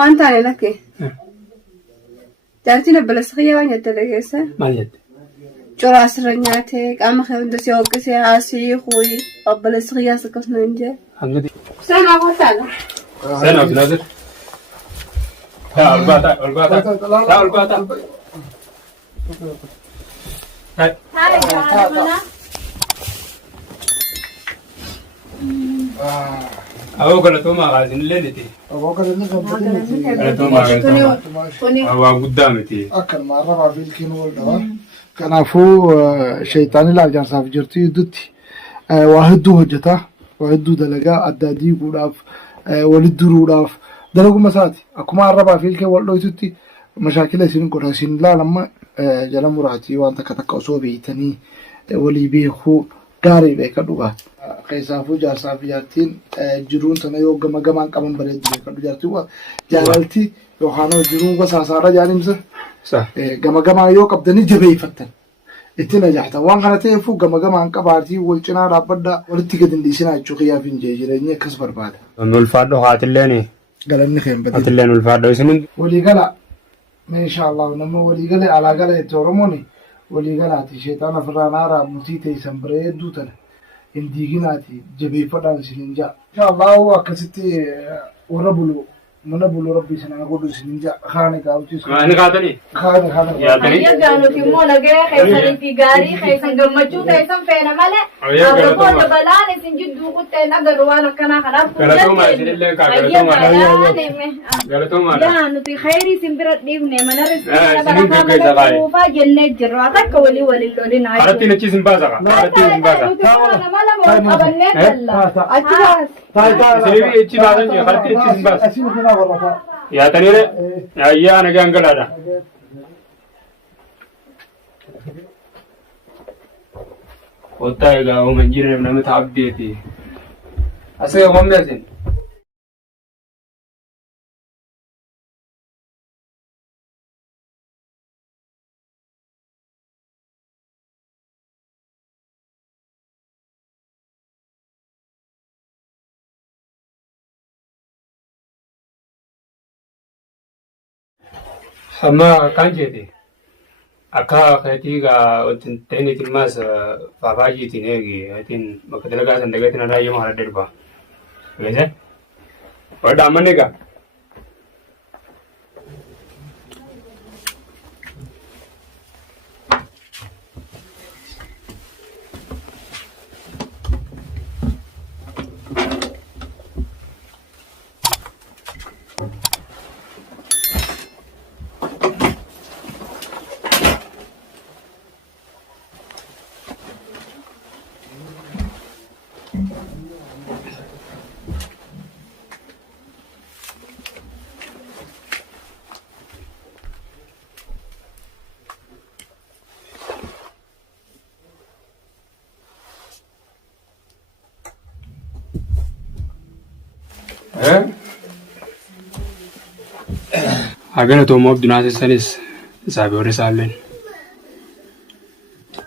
وما أنت على لك تعرفين بالسخية وين يتلقيسه ماليت جرا سرنياتك أما خير دسي وقسي عاسي خوي قبل السخية سكسنا نجى حمدي سنة وثالة سنة بنازل لا الباتا لا الباتا هاي أبو كنا توما غازين لينتي أبو كنا كنا توما غازين أبو قدامتي أكل ما ربع في الكينو والدواء كان فو شيطاني لا جالس في جرتي دتي واحد دو هجتا واحد دو دلقا أدادي قراف ولد قراف دلقو مساتي أكو ما ربع في الكي والله تتي مشاكل سين قراسين لا لما جل مراتي وأنت كتكوسو بيتني ولي بيخو قاري بيكدوغا قيسافو جاساف جارتين جرون تنايو غما غمان قمن بريد بيكدو جارتي جالالتي يوخانو جرون وساسارا جانيمس صح غما غما يو قبدني جبي فتن اتنا جحتا وان خلته فو غما غمان قبارتي ولچنا رابدا ولتي گدنديسنا چوخيا فينجي جيرني كسبر بعد نولفادو خاتلني غلن خيم بدي خاتلن نولفادو سنن ولي غلا ما شاء الله نمو ولي غلا على غلا تورموني ولي غلاتي شيطان فرانارا متيتي سمبري دوتن انديغيناتي جبي فدان سننجا ان شاء الله وكستي وربلو منبلو ربي سنقول سننجا خانك او تشي خانك خاتني خانك يا تني يا قالوا في مولا جاي خيسن في غاري خيسن جمجو خيسن فينا ماله ابو بلان سنجد دوقت نغر وانا كنا خلاص غلطوما سنله غلطوما غلطوما يا انو في خيري سمبرت ديبني منرس انا وفا جنة جراتك ولي ولي ناي خرتي نتي سمبازا خرتي سمبازا انا مالا مو ابنت الله سيبي اتشي بازن خرتي اتشي سمبازا يا تنيره يا انا جانغلادا وتايغا ومنجيره نمت عبديتي اسي غمزين أما كان جدي أكا خيتيغا وتنتيني تلماس فافاجي تنيجي هتين مكتلقا سندقتنا رايو مهلا دربا كذا ودا منيكا أنا تومو بدنا تسانيس سابي ورسالين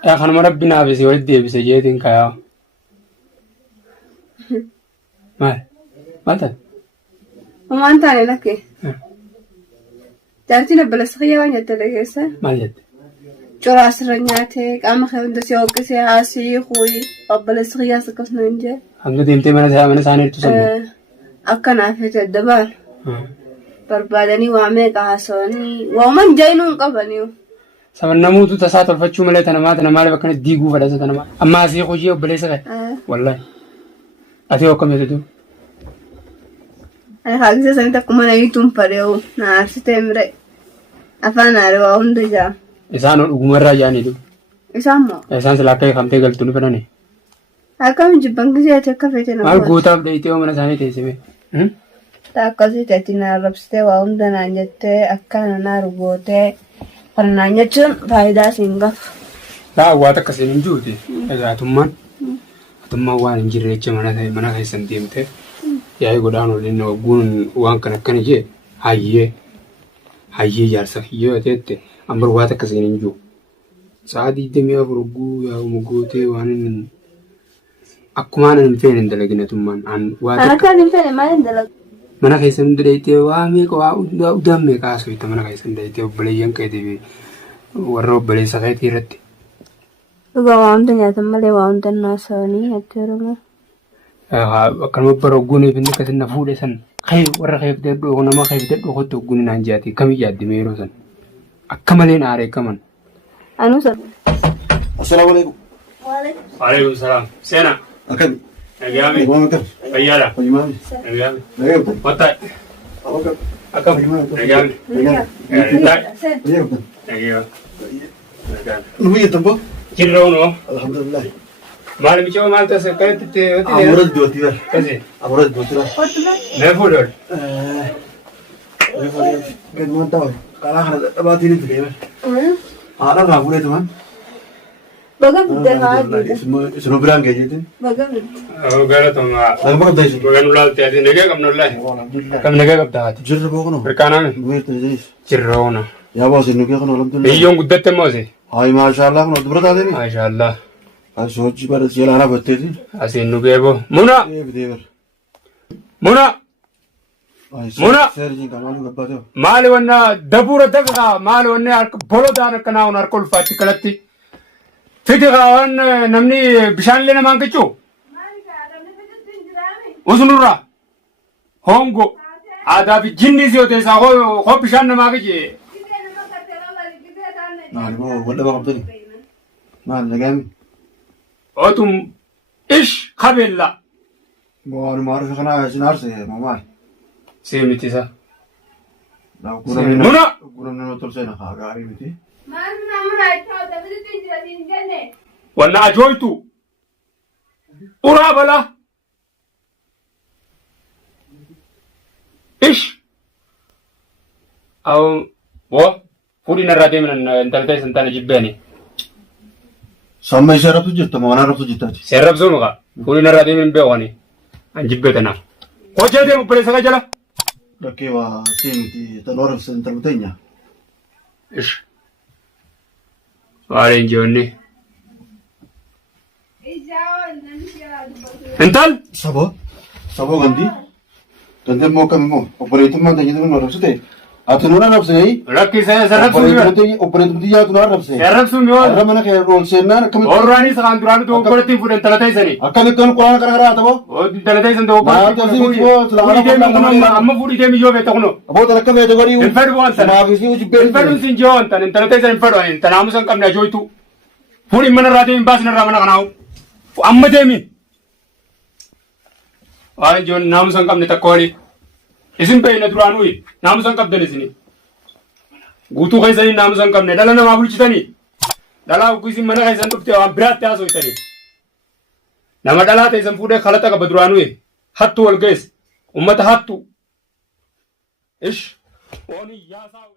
يا خان مربنا بس ولدي بس جيتين كيا ما وما أنت على لك تعرفين بالسخية وين يتلقيسه ماليت جرا سرنياتك أما خير دسي وقسي عاسي خوي قبل السخية سكسنا نجى حمدي انت من ثاني تصل أكنا في الدبار بربادني وعميق عاسوني ومن جاينون قبلنيو سمن نموت تساتل فتشو مليت أنا ما لي بكنت ديجو فلسة أنا ما أما أسيء خوشي وبليس غير والله أتيو كم يتدو أنا خالص سميت كمان يتوم فريو نعرف تمرة أفان أروى وندجا إنسان عمره جاني دو إنسان سلاكي خمسة قلتوني فناني أكمل جبان كذي أتكفيتنا ما قوتا بديتيو من ثاني تيسمي تاكسي تاتينا ربستي وعندنا نجتة أكان ناربوتة قرنا نجتون فايدة سينغاف لا واتك كسين جودي إذا ثم وان جريتش منا هاي سنتيمته يا يقولانو لأنه وجون وان كان جي هاي جالسة هي تيته أمر واتك كسين جو سعادي دمي أفرقو يا ومقوتي وان أكمان نفين ندلقنا ثم عن واتك أنا كان نفين ما ندلق mana keessan hunda dhayitee waa meeqa waa udaan meeqa haasofita mana keessan dhayitee obboleeyyan keetii warra obboleessa keetii irratti. Dhugaa waa hunda nyaatan malee waa hunda naasa'anii natti hirma. Akkanuma bara ogguun eefinni akkasii na fuudhe san warra keeftee dhooqu nama keeftee dhooqotti ogguun naan jaati kamii yaaddime yeroo san akka malee na areekaman. Anuu san. Assalaamu alaikum. Waalaikum salaam. Seena. Akkami. Nagaami. Waan akkam. Fayyaadha. Fayyimaami. Nagaami. Nagaami. Wattaay. Akkam. Akkam. Nagaami. Nagaami. Nagaami. Nu biyya tamboo. Jirra unoo. Alhamdulillah. Maal michoo maal tas akkamitti Amurat dooti bar. kasi Amurat dooti bar. mee fuudhol. Gad maan ta'u. Karaa kana dadhabaatiin itti deeman. Haadha kaa fuudhee tuman. Baga fidee haa adiidha. Isinuu biraan geejjiitiin. Baga fidee. Galatoomaa. Laguma qabda isin. Baga nu laalte ati nagee qabna wallahi. Alhamdulillah. Kam nagee qabda ati. Jirra boo kunoo. Hirkaanaan Nuweerta isinis. jirra una. Yaa baa isin nugee kunoo alhamdulillah. Biyyoon guddatte moose. Haayi maashaallah kunoo dubara taatee mi. Maashaallah. Asi hojii bara siyaala anaa batteeti. Asiin nugee boo. Muna. Deebitee bar. Muna. Muna. Seerjiin kaamaanii gabbaatee. Maali wanna dabuura dafiqaa maali wanne harka bolodaan akkanaa hun harka ulfaatti kalatti. Fidiqaa waan namni bishaanillee namaan qiccu. Usunurraa. Hongo. Aadaa fi jinni si oteessaa hoo bishaan namaa qicce. Maali boo wal dhabaa qabdani. Maali nagaami. Otum ish qabeella. Waan maarufi kanaa isin aarse maamaali. Seemitisa. Muna. Muna. Guramni noo tolsee na haa gaarii miti. Wanna ajooytu. Uraa bala. Ish. Aw wo fuudhi narraa deeman intaltee santaana jibbeeni. Samma ishee rabsu jirta moo waan rabsu jirtaati. Seerra rabsuu maka fuudhi narraa deeman beekani an jibbeetanaaf. Hojjaa deemu buleessa jala. Dhakkee waa see miti taloo rabsan intalma teenya. Ish. Waaleen jiyoonni. Intal. Saboo gandi. Gandi immoo akkam immoo obboleetummaan teenya nu rabsite. Ati nuna rabsee. Rakki sarrabsuu yoo. Obboleetumti yaatu nu rabsee. Sarrabsuu yoo. Arra mana kee ol seennaan akkamitti. Orraanis kan duraan tu obboleettiin fuudhan talatee sanii. Akkamitti quraana kana karaa ta'oo. Talatee san ta'uu amma fuudhii deemi yoo beekta kuno. Aboota akka beekte godhii. Hin fedhu waan sana. Maafisii hojii beekte. Hin fedhu sin jiru waan sana. Talatee san hin fedhu ani. Tanaamu san qabne ajooytu. Fuudhi mana irraa deemi baasin irraa mana kanaawu. Amma deemi. Waan ijoon naamu san qabne takka wali. Isin beeyna duraan uyi. Naamu san qabdan isini. Guutuu keessanii naamu san qabne dhala namaa bulchitanii. Dhalaa ugguu isin mana keessan dhufte waan biraatti haasoytanii. Nama dhalaa teessan fuudhee kalata qaba duraan uyi. Hattu wal geesse. Ummata hattu. Ish. Ooni yaasaa